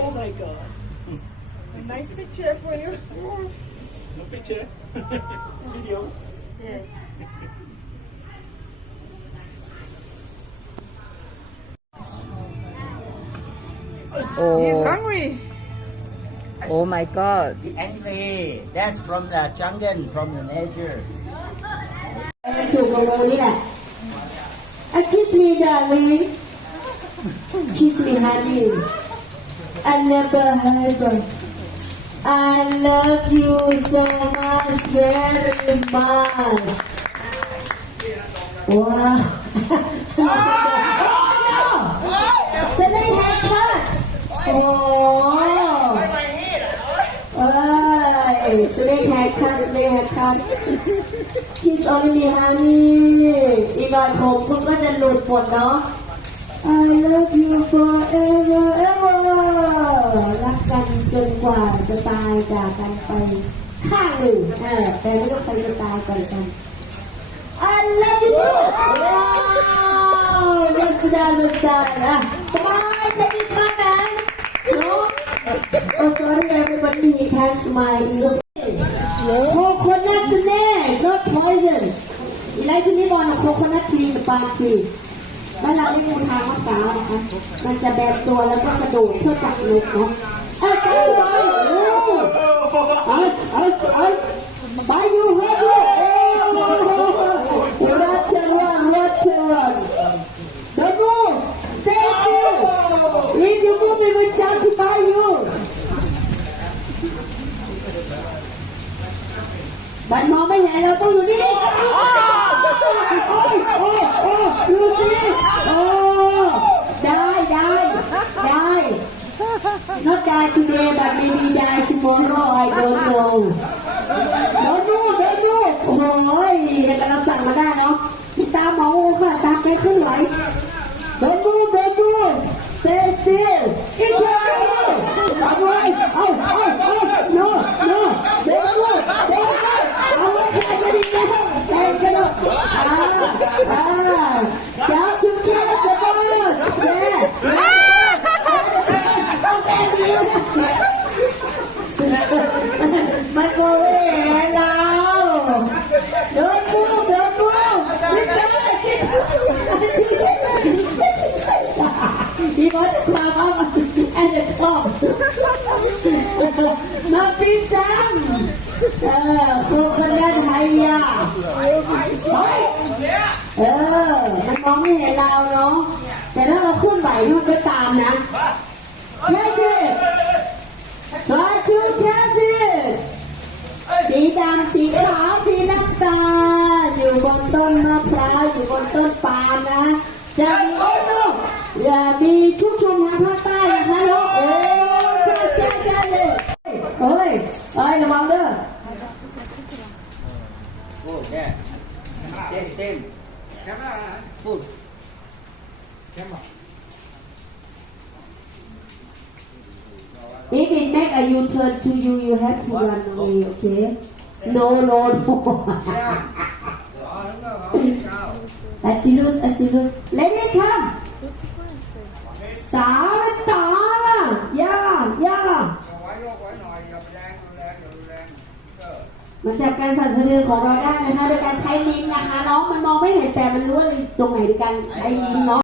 god. A nice picture for you. No picture. Video. Yeah. He's Oh, hungry. oh my God. The angry. That's from the jungle, from the nature. สูบลงตรงนี้แหละ Uh, kiss me darling kiss me honey I never ever I love you so much very much wow Selling haircut oh เอ้ย Selling haircut Selling haircut Kiss only me honey อีกหน่อยผมคุณก็จะหลุดหมดเนาะ I love you forever ever รักกันจนกว่าจะตายจากกันไปข้างหนึ่งเออแต่ไม่ต้องไปจะตายก่อนกัน I love you too ว้าวรักกันรักกันอะสบายใจดีมากนะเนาะ Oh sorry everybody he has my ear no coconut snake not poison อีไลท์ที่นี่บอลโคโคนัททรีกับปาล์มทรี บ้านเราไม่มีทางมะพร้าวนะคะมันจะแบนตัวแล้วก็กระโดดเพื่อจับลูกเนาะเอ้ยใช่เลยโอ้เอ้ยเอ้ยเอ้ยไปอยู่เฮ้ยโอ้รัชวันรัชวัน Don't move stay still if you move we will jump to buy you บันมองไม่เห็นเราต้องอยู่นี่โอ้โอ้โอ้โอ้ดูสิโอ้ได้ได้ได้ not die today but maybe die tomorrow I don't know เดี๋ยวดูเดี๋ยวดูโอ้ยกำลังสั่งมาได้เนาะพี่ตาเหมาค่ะตาแกเคลื่อนไหวเดินดูเดินดู stay still อีกแล้วทำไมเอาเอาเอา no no เดินดูเดินดูเอาไว้แค่จะดีนะเดินกันอ่าอ่าจับจุดแค่สะบัดแย่ต้องแก้ดีนะมันโมเวเราเดินดูเดินดูไม่ใช่ ที่มันคลาบมาแอนเดอร์ท็อปมาพิซัมเออโคโคนัทไฮยาเฮ้ยเออ มันมองไม่เห็นเราเนาะ แต่ถ้าเราขึ้นไหวลูกก็ตามนะแค่เจ็บ Try to catch it สีดำสีขาวสีน้ำตาลอยู่บนต้นมะพร้าวอยู่บนต้นปาล์มนะจะมี มีชุกชุมทางภาคใต้นะคะลูกโอ้ใช่ใช่ใช่เลยเฮ้ยเฮ้ยระวังเด้อ Oh, yeah. Same, same. Food. If it make a U-turn to you, you have to run away, okay? No, no, no. Achilles, Achilles. Let it come. สามตาย่าย่ามันจับการสั่นสะเทือนของเราได้นะคะโดยการใช้ลิ้นนะคะน้องมันมองไม่เห็นแต่มันรู้ว่าตรงไหนในการใช้ลิ้นเนาะ